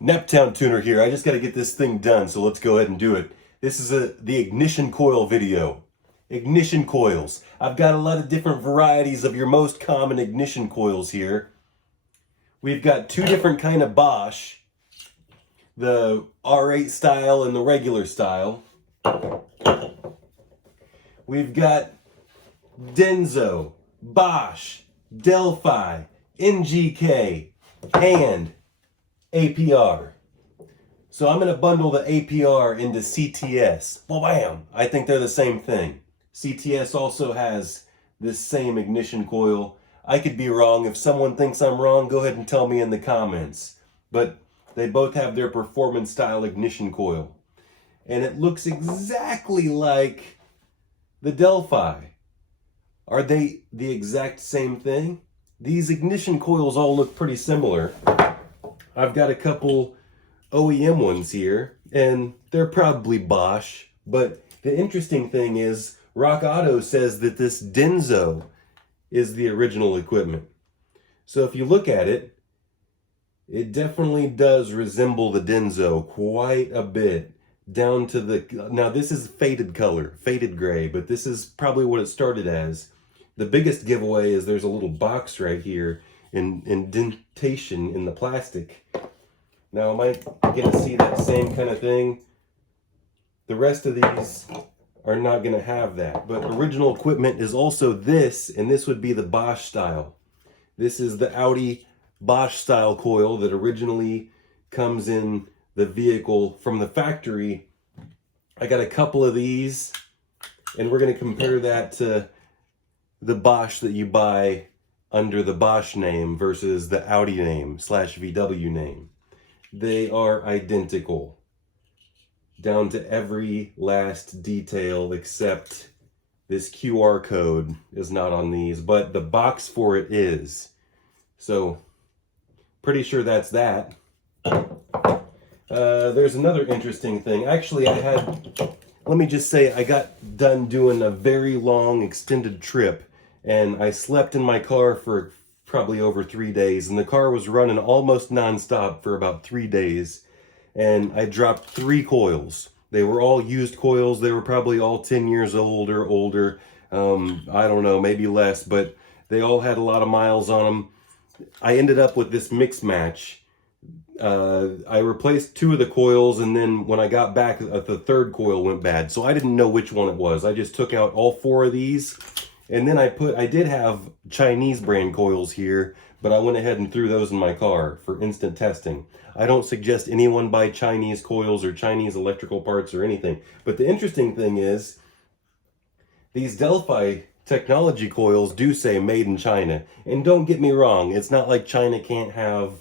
Naptown Tuner here. I just got to get this thing done, so let's go ahead and do it. This is the ignition coil video. Ignition coils. I've got a lot of different varieties of your most common ignition coils here. We've got two different kind of Bosch, the R8 style and the regular style. We've got Denso, Bosch, Delphi, NGK, and APR. So I'm going to bundle the APR into CTS. Well, bam! I think they're the same thing. CTS also has this same ignition coil. I could be wrong. If someone thinks I'm wrong, go ahead and tell me in the comments. But they both have their performance style ignition coil. And it looks exactly like the Delphi. Are they the exact same thing? These ignition coils all look pretty similar. I've got a couple OEM ones here, and they're probably Bosch, but the interesting thing is Rock Auto says that this Denso is the original equipment. So if you look at it, it definitely does resemble the Denso quite a bit, down to the, now this is faded color, faded gray, but this is probably what it started as. The biggest giveaway is there's a little box right here, indentation in the plastic. Now, am I going to see that same kind of thing? The rest of these are not going to have that. But original equipment is also this, and this would be the Bosch style. This is the Audi Bosch style coil that originally comes in the vehicle from the factory. I got a couple of these, and we're going to compare that to the Bosch that you buy under the Bosch name versus the Audi name / VW name. They are identical down to every last detail, except this QR code is not on these, but the box for it is. So pretty sure that's that. There's another interesting thing. Actually, let me just say, I got done doing a very long extended trip, and I slept in my car for probably over 3 days, and the car was running almost nonstop for about 3 days, and I dropped 3 coils. They were all used coils. They were probably all 10 years old or older. I don't know, maybe less, but they all had a lot of miles on them. I ended up with this mix match. I replaced 2 of the coils, and then when I got back, the third coil went bad. So I didn't know which one it was. I just took out all 4 of these, and then I did have Chinese brand coils here, but I went ahead and threw those in my car for instant testing. I don't suggest anyone buy Chinese coils or Chinese electrical parts or anything. But the interesting thing is, these Delphi technology coils do say made in China. And don't get me wrong, it's not like China can't have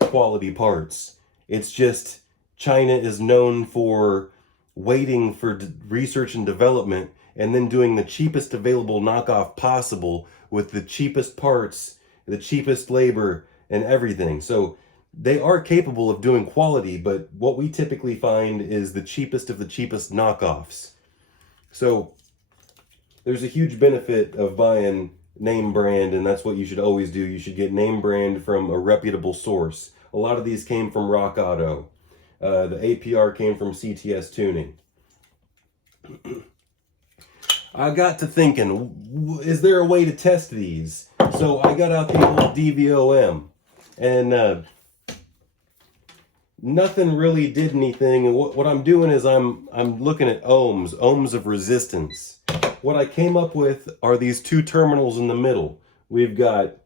quality parts. It's just China is known for waiting for research and development and then doing the cheapest available knockoff possible with the cheapest parts, the cheapest labor, and everything. So they are capable of doing quality, but what we typically find is the cheapest of the cheapest knockoffs. So there's a huge benefit of buying name brand, and that's what you should always do. You should get name brand from a reputable source. A lot of these came from Rock Auto. The APR came from CTS Tuning. I got to thinking, is there a way to test these? So I got out the old DVOM, and nothing really did anything. And what I'm doing is I'm looking at ohms of resistance. What I came up with are these 2 terminals in the middle. We've got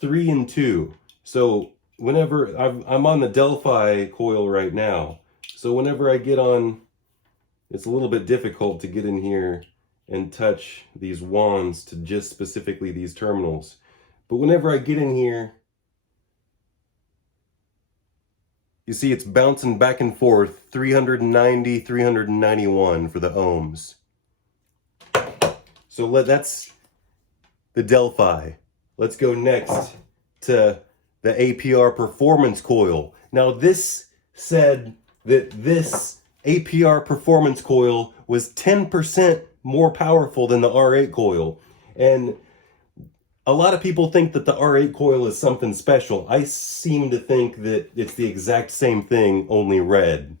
3 and 2. So whenever I'm on the Delphi coil right now, so whenever I get on, it's a little bit difficult to get in here and touch these wands to just specifically these terminals. But whenever I get in here, you see it's bouncing back and forth, 390, 391 for the ohms. So that's the Delphi. Let's go next to the APR performance coil. Now this said that this APR performance coil was 10% more powerful than the R8 coil. And A lot of people think that the R8 coil is something special. I seem to think that it's the exact same thing, only red.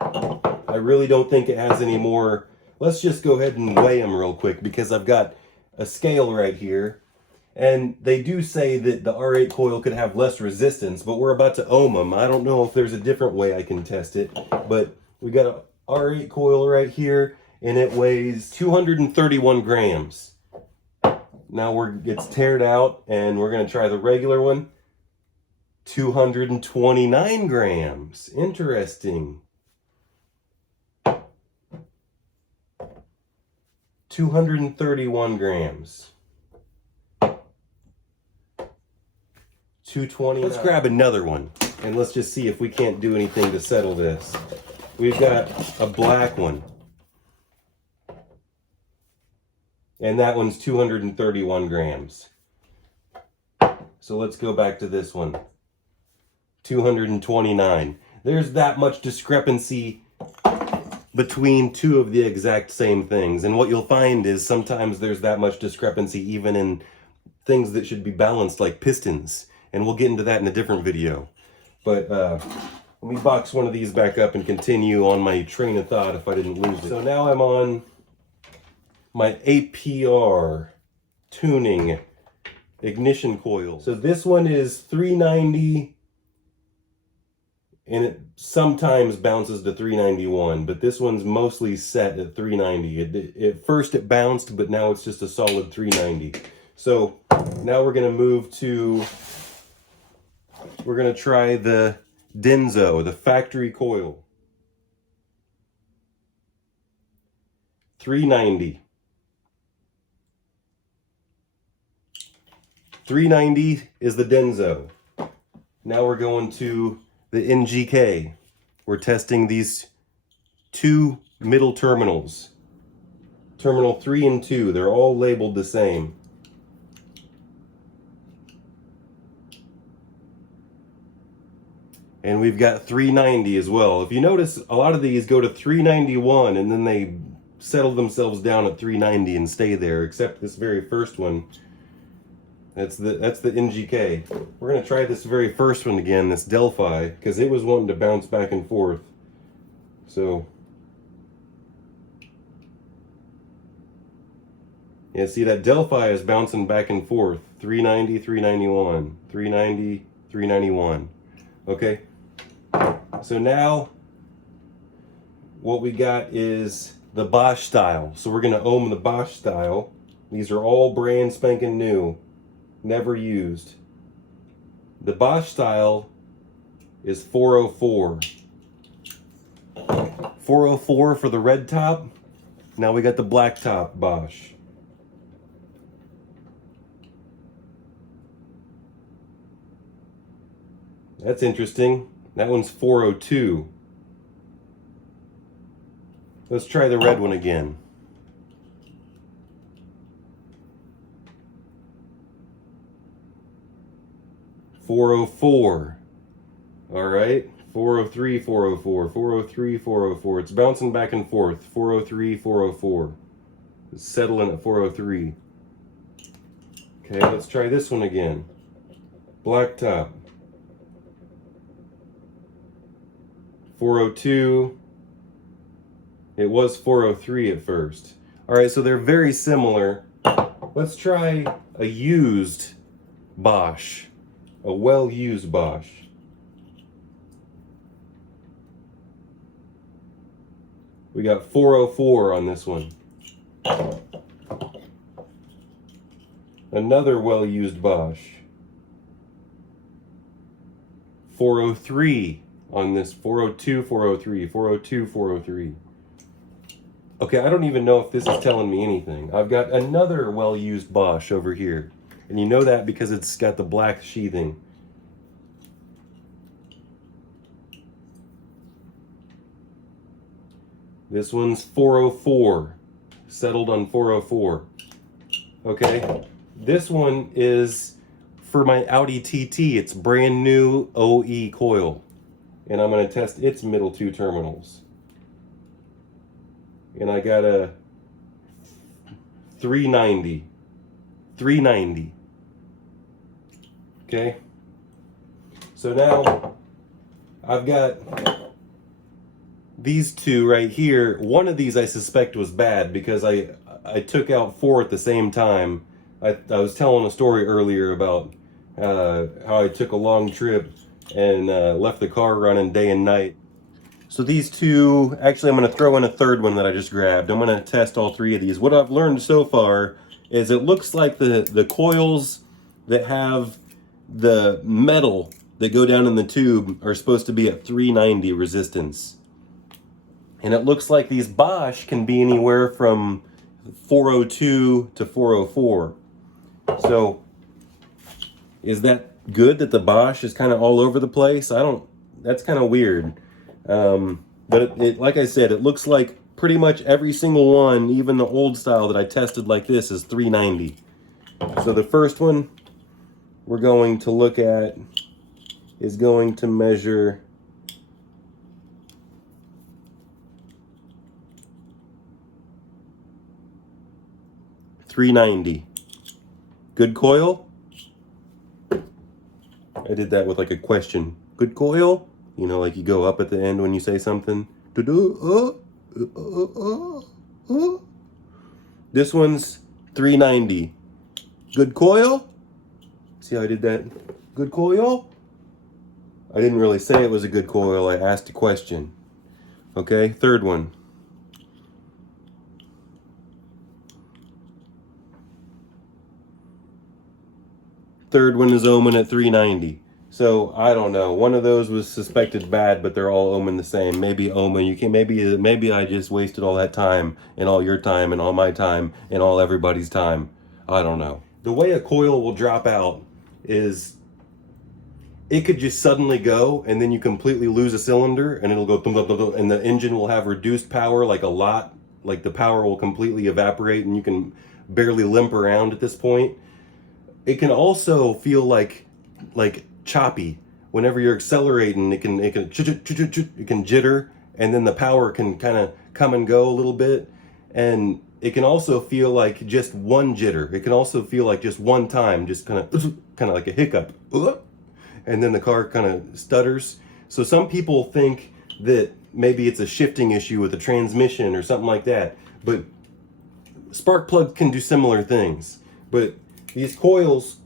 I really don't think it has any more. Let's just go ahead and weigh them real quick, because I've got a scale right here. And they do say that the R8 coil could have less resistance, but we're about to ohm them. I don't know if there's a different way I can test it, but we got a R8 coil right here, and it weighs 231 grams. Now it's tared out, and we're going to try the regular one. 229 grams. Interesting. 231 grams. 220. Let's grab another one, and let's just see if we can't do anything to settle this. We've got a black one. And that one's 231 grams. So let's go back to this one. 229. There's that much discrepancy between two of the exact same things. And what you'll find is sometimes there's that much discrepancy even in things that should be balanced, like pistons. And we'll get into that in a different video. But let me box one of these back up and continue on my train of thought if I didn't lose it. So now I'm on my APR tuning ignition coil. So this one is 390, and it sometimes bounces to 391, but this one's mostly set at 390. At first it bounced, but now it's just a solid 390. So now we're gonna move to, we're gonna try the denso, the factory coil. 390. 390 is the denso. Now we're going to the NGK. We're testing these two middle terminals. Terminal 3 and 2. They're all labeled the same. And we've got 390 as well. If you notice, a lot of these go to 391 and then they settle themselves down at 390 and stay there, except this very first one. That's the NGK. We're going to try this very first one again, this Delphi, because it was wanting to bounce back and forth. So, yeah, see, that Delphi is bouncing back and forth. 390, 391, 390, 391. Okay, so now what we got is the Bosch style. So we're going to ohm the Bosch style. These are all brand spanking new. Never used. The Bosch style is 404. 404 for the red top. Now we got the black top Bosch. That's interesting. That one's 402. Let's try the red one again. 404. All right. 403, 404, 403, 404. It's bouncing back and forth. 403, 404. It's settling at 403. Okay, let's try this one again. Black top. 402. It was 403 at first. All right, so they're very similar. Let's try a used Bosch. A well-used Bosch. We got 404 on this one. Another well-used Bosch. 403 on this. 402, 403, 402, 403. Okay, I don't even know if this is telling me anything. I've got another well-used Bosch over here. And you know that because it's got the black sheathing. This one's 404. Settled on 404. Okay, this one is for my Audi TT. It's brand new OE coil. And I'm going to test its middle two terminals. And I got a 390. 390. Okay. So now I've got these two right here. One of these I suspect was bad because I took out 4 at the same time. I was telling a story earlier about how I took a long trip and left the car running day and night. So these two, actually I'm going to throw in a third one that I just grabbed. I'm going to test all 3 of these. What I've learned so far is it looks like the coils that have the metal that go down in the tube are supposed to be at 390 resistance. And it looks like these Bosch can be anywhere from 402 to 404. So is that good that the Bosch is kind of all over the place? That's kind of weird. But like I said, it looks like pretty much every single one, even the old style that I tested like this, is 390. So the first one we're going to look at is going to measure 390. Good coil? I did that with like a question. Good coil? You know, like you go up at the end when you say something. This one's 390. Good coil? See how I did that? Good coil? I didn't really say it was a good coil. I asked a question. Okay, third one. Third one is ohming at 390. So I don't know. One of those was suspected bad, but they're all ohming the same. Maybe ohming. You can maybe I just wasted all that time and all your time and all my time and all everybody's time. I don't know. The way a coil will drop out is it could just suddenly go and then you completely lose a cylinder and it'll go thum, thum, thum, thum, and the engine will have reduced power like a lot. Like the power will completely evaporate and you can barely limp around at this point. It can also feel like choppy. Whenever you're accelerating, it can jitter, and then the power can kind of come and go a little bit. And it can also feel like just one jitter. It can also feel like just one time, just kind of like a hiccup, and then the car kind of stutters. So some people think that maybe it's a shifting issue with the transmission or something like that. But spark plugs can do similar things. But these coils,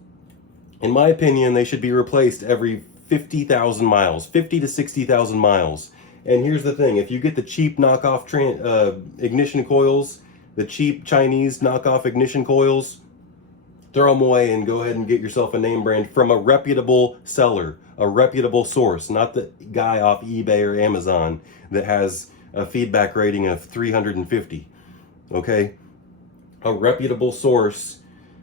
in my opinion, they should be replaced every 50,000 miles, 50 to 60,000 miles. And here's the thing, if you get the cheap knockoff ignition coils, the cheap Chinese knockoff ignition coils, throw them away and go ahead and get yourself a name brand from a reputable seller, a reputable source, not the guy off eBay or Amazon that has a feedback rating of 350, okay? A reputable source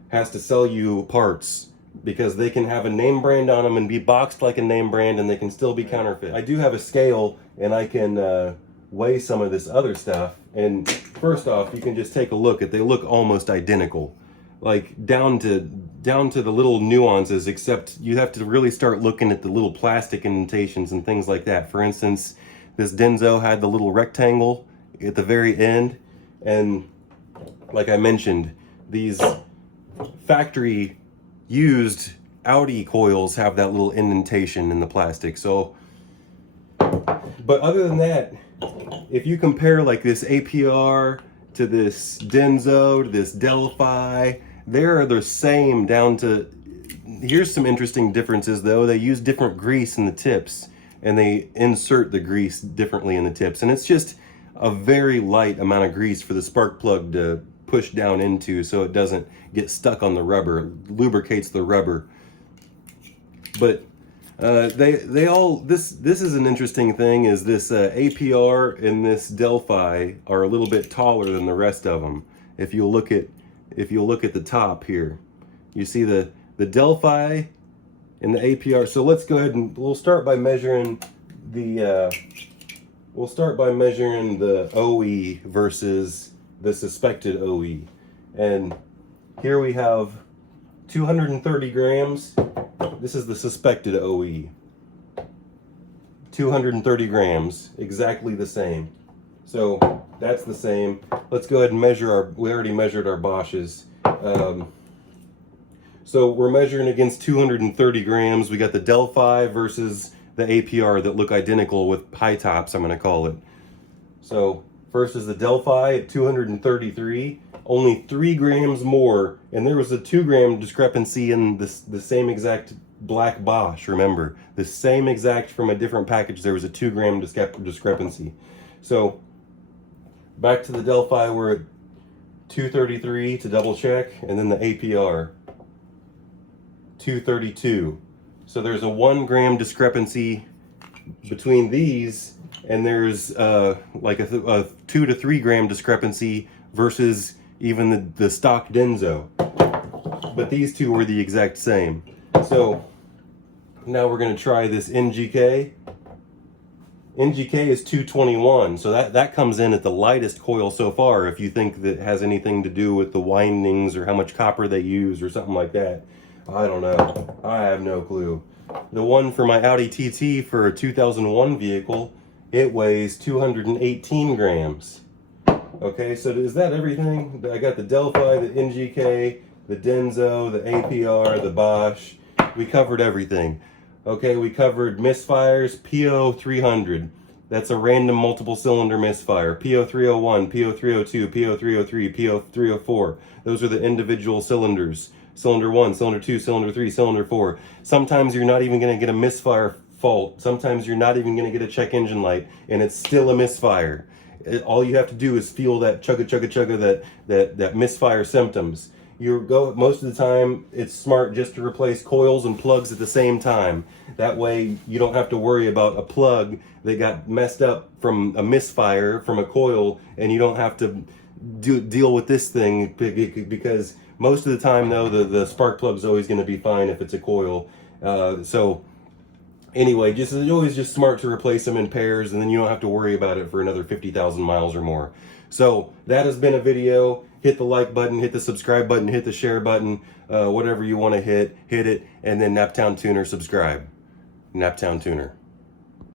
has to sell you parts because they can have a name brand on them and be boxed like a name brand and they can still be counterfeit. I do have a scale and I can weigh some of this other stuff, and first off you can just take a look at, they look almost identical, like down to the little nuances, except you have to really start looking at the little plastic indentations and things like that. For instance, this Denso had the little rectangle at the very end, and like I mentioned, these factory used Audi coils have that little indentation in the plastic. So, but other than that, if you compare like this APR to this Denso to this Delphi, they're the same down to, here's some interesting differences though. They use different grease in the tips and they insert the grease differently in the tips, and it's just a very light amount of grease for the spark plug to push down into so it doesn't get stuck on the rubber, lubricates the rubber. But they all, this is an interesting thing, is this APR and this Delphi are a little bit taller than the rest of them. If you'll look at the top here, you see the Delphi and the APR. So let's go ahead and we'll start by measuring the OE versus the suspected OE. And here we have 230 grams. This is the suspected OE. 230 grams, exactly the same. So that's the same. Let's go ahead and measure we already measured our Bosches. So we're measuring against 230 grams. We got the Delphi versus the APR that look identical with high tops, I'm going to call it. So first is the Delphi at 233, only 3 grams more, and there was a 2 gram discrepancy in the same exact black Bosch, remember. The same exact from a different package, there was a 2 gram discrepancy. So back to the Delphi, we're at 233 to double check, and then the APR, 232. So there's a 1 gram discrepancy between these, and there's like a 2 to 3 gram discrepancy versus even the stock denso. But these two were the exact same. So now we're going to try this NGK. NGK is 221, so that comes in at the lightest coil so far, if you think that has anything to do with the windings or how much copper they use or something like that. I don't know. I have no clue. The one for my Audi TT for a 2001 vehicle, it weighs 218 grams. Okay, so is that everything? I got the Delphi, the NGK, the denso, the APR, the Bosch. We covered everything. Okay, we covered Misfire's PO300. That's a random multiple cylinder misfire. PO301, PO302, PO303, PO304. Those are the individual cylinders. Cylinder 1, cylinder 2, cylinder 3, cylinder 4. Sometimes you're not even going to get a misfire fault. Sometimes you're not even going to get a check engine light, and it's still a misfire. All you have to do is feel that chugga chugga chugga, that misfire symptoms. Most of the time, it's smart just to replace coils and plugs at the same time. That way, you don't have to worry about a plug that got messed up from a misfire from a coil, and you don't have to deal with this thing, because most of the time, though, the spark plug is always going to be fine if it's a coil. So anyway, it's always just smart to replace them in pairs, and then you don't have to worry about it for another 50,000 miles or more. So that has been a video. Hit the like button, hit the subscribe button, hit the share button, whatever you want to hit it, and then Naptown Tuner subscribe. Naptown Tuner.